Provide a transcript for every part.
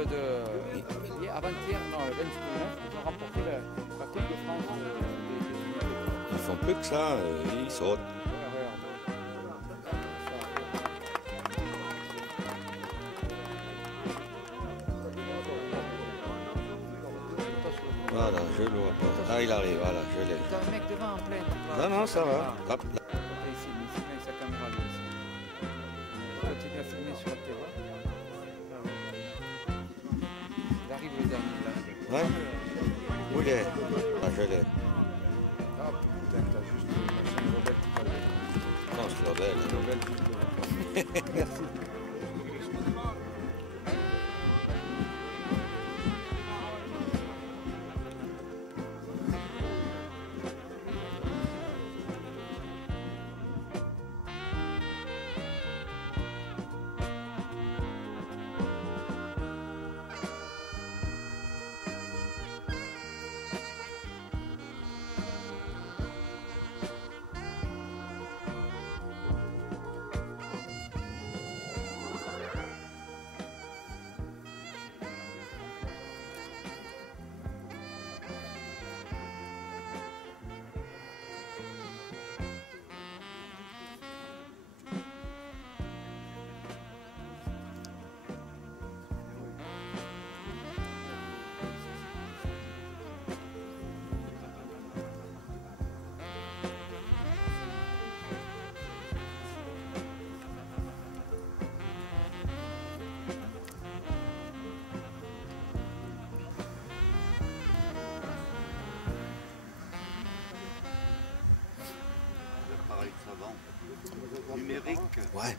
Avant-hier, non, le 29, ils ont remporté la Coupe de France des Ils font plus que ça, ils sautent. Voilà, je le vois pas. Là, il arrive, voilà, je l'ai. T'as un mec devant en plein. Non, non, ça va. Hop, là. Ici, il filme avec sa caméra, lui, ici. Il continue à filmer sur le terrain. Il arrive le dernier, là. Ouais. Où il est? Ah, je l'ai. Ah, putain, t'as juste une rebelle qui va le... Non, c'est la belle. Une rebelle qui va le... Merci. L'appareil savant numérique. Ouais.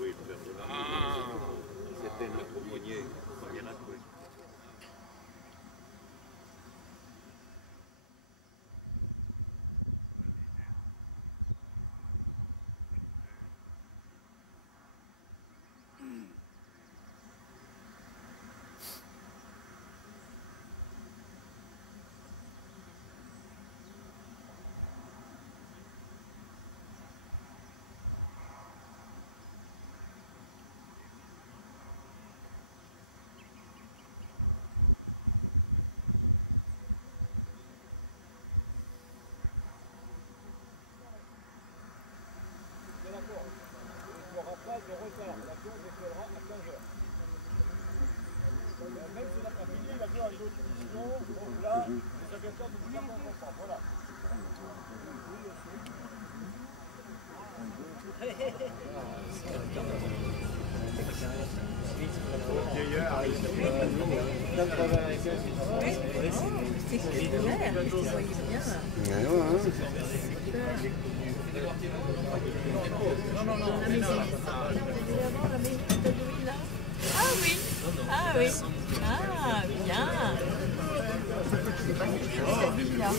Oui, c'était notre aumônier. Bien appris. Il n'y aura pas de retard. L'avion décollera à 15h. Même si on n'a pas fini, l'avion a une autre mission. Donc là, les aviateurs ne vous attendront pas. Voilà. C'est clair, vous voyez bien. Ouais, ouais. Ah oui, ah oui, ah bien. C'est pas quelque chose cette ville-là.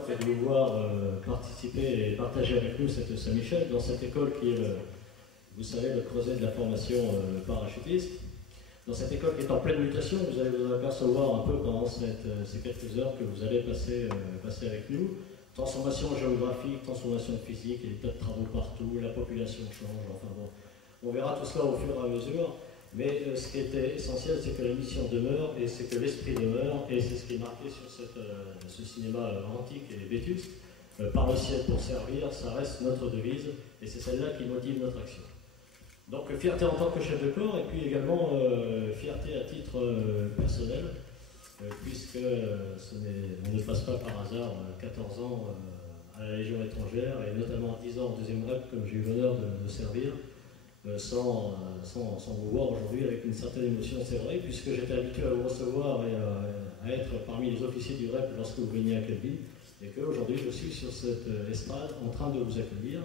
cœur fait de vous voir participer et partager avec nous cette Saint-Michel dans cette école qui est, vous savez, le creuset de la formation parachutiste. Dans cette école qui est en pleine mutation, vous allez vous apercevoir un peu pendant ces quelques heures que vous allez passer avec nous. Transformation géographique, transformation physique, il y a des tas de travaux partout, la population change, enfin bon, on verra tout cela au fur et à mesure. Mais ce qui était essentiel, c'est que la mission demeure et c'est que l'esprit demeure, et c'est ce qui est marqué sur ce cinéma antique et vétuste. Par le ciel pour servir, ça reste notre devise, et c'est celle-là qui motive notre action. Donc fierté en tant que chef de corps, et puis également fierté à titre personnel, puisque on ne passe pas par hasard 14 ans à la Légion étrangère, et notamment 10 ans au 2e REP, comme j'ai eu l'honneur de servir. Sans vous voir aujourd'hui avec une certaine émotion, c'est vrai, puisque j'étais habitué à vous recevoir et à être parmi les officiers du REP lorsque vous veniez à Calvi, et qu'aujourd'hui je suis sur cette estrade en train de vous accueillir.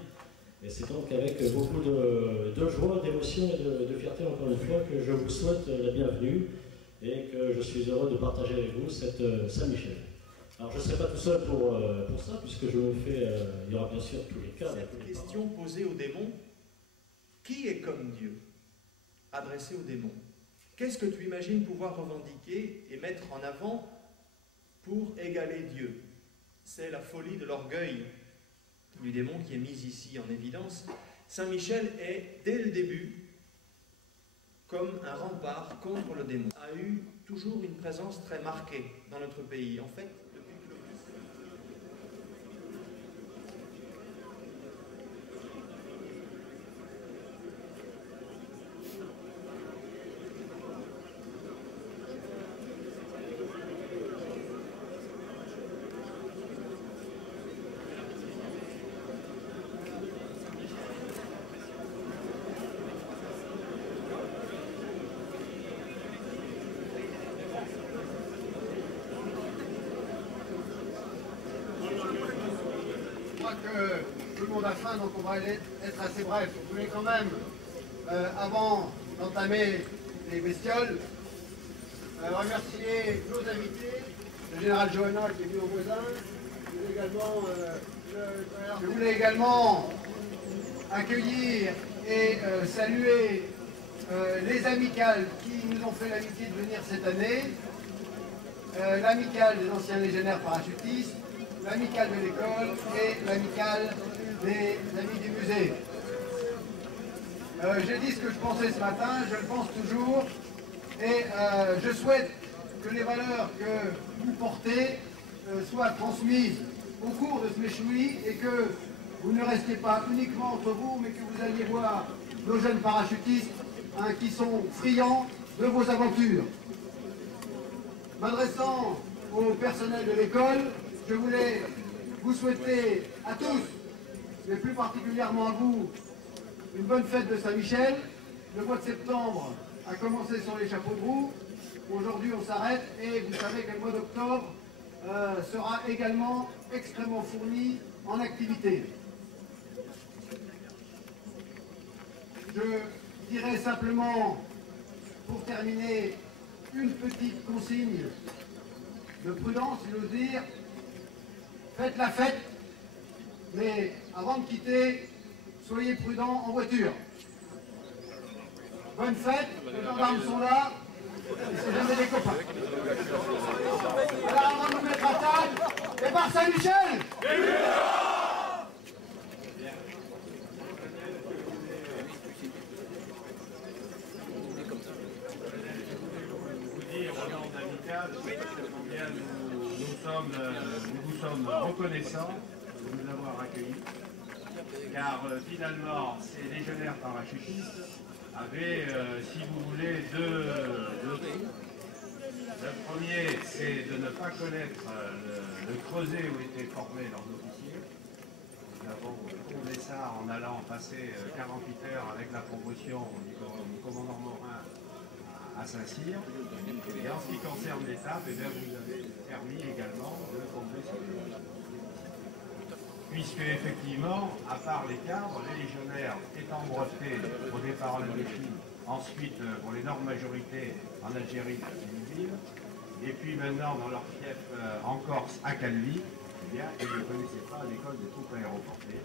Et c'est donc avec beaucoup de joie, d'émotion et de fierté encore une fois que je vous souhaite la bienvenue et que je suis heureux de partager avec vous cette Saint-Michel. Alors je ne serai pas tout seul pour ça, puisque je me fais, il y aura bien sûr tous les cas. Cette question posée aux démons: qui est comme Dieu? Adressée aux démons. Qu'est-ce que tu imagines pouvoir revendiquer et mettre en avant pour égaler Dieu? C'est la folie de l'orgueil du démon qui est mise ici en évidence. Saint Michel est, dès le début, comme un rempart contre le démon. A eu toujours une présence très marquée dans notre pays. En fait, que tout le monde a faim, donc on va être assez bref. Je voulais quand même, avant d'entamer les bestioles, remercier nos invités, le général Johanna qui est venu au voisin. Je voulais également accueillir et saluer les amicales qui nous ont fait l'amitié de venir cette année. L'amicale des anciens légionnaires parachutistes, l'amicale de l'école et l'amicale des amis du musée. J'ai dit ce que je pensais ce matin, je le pense toujours, et je souhaite que les valeurs que vous portez soient transmises au cours de ce méchoui et que vous ne restiez pas uniquement entre vous, mais que vous alliez voir nos jeunes parachutistes qui sont friands de vos aventures. M'adressant au personnel de l'école, je voulais vous souhaiter à tous, mais plus particulièrement à vous, une bonne fête de Saint-Michel. Le mois de septembre a commencé sur les chapeaux de roue. Aujourd'hui, on s'arrête et vous savez que le mois d'octobre sera également extrêmement fourni en activités. Je dirais simplement, pour terminer, une petite consigne de prudence, si j'ose dire. Faites la fête, mais avant de quitter, soyez prudents en voiture. Bonne fête, les gendarmes sont là, et c'est jamais des copains. Alors avant de nous mettre à table, et par Saint-Michel! Combien nous vous sommes reconnaissants de nous avoir accueillis, car finalement ces légionnaires parachutistes avaient, si vous voulez, deux buts. Le premier, c'est de ne pas connaître le creuset où étaient formés leurs officiers. Nous avons trouvé ça en allant passer 48 heures avec la promotion du commandant Morin à Saint-Cyr. Et en ce qui concerne l'étape, eh bien, vous avez permis également de tomber sur les... Puisque effectivement, à part les cadres, les légionnaires étant brevetés au départ en Indochine, ensuite pour l'énorme majorité en Algérie, et puis maintenant dans leur fief en Corse à Calvi, eh bien, il ne connaissait pas l'école des troupes aéroportées.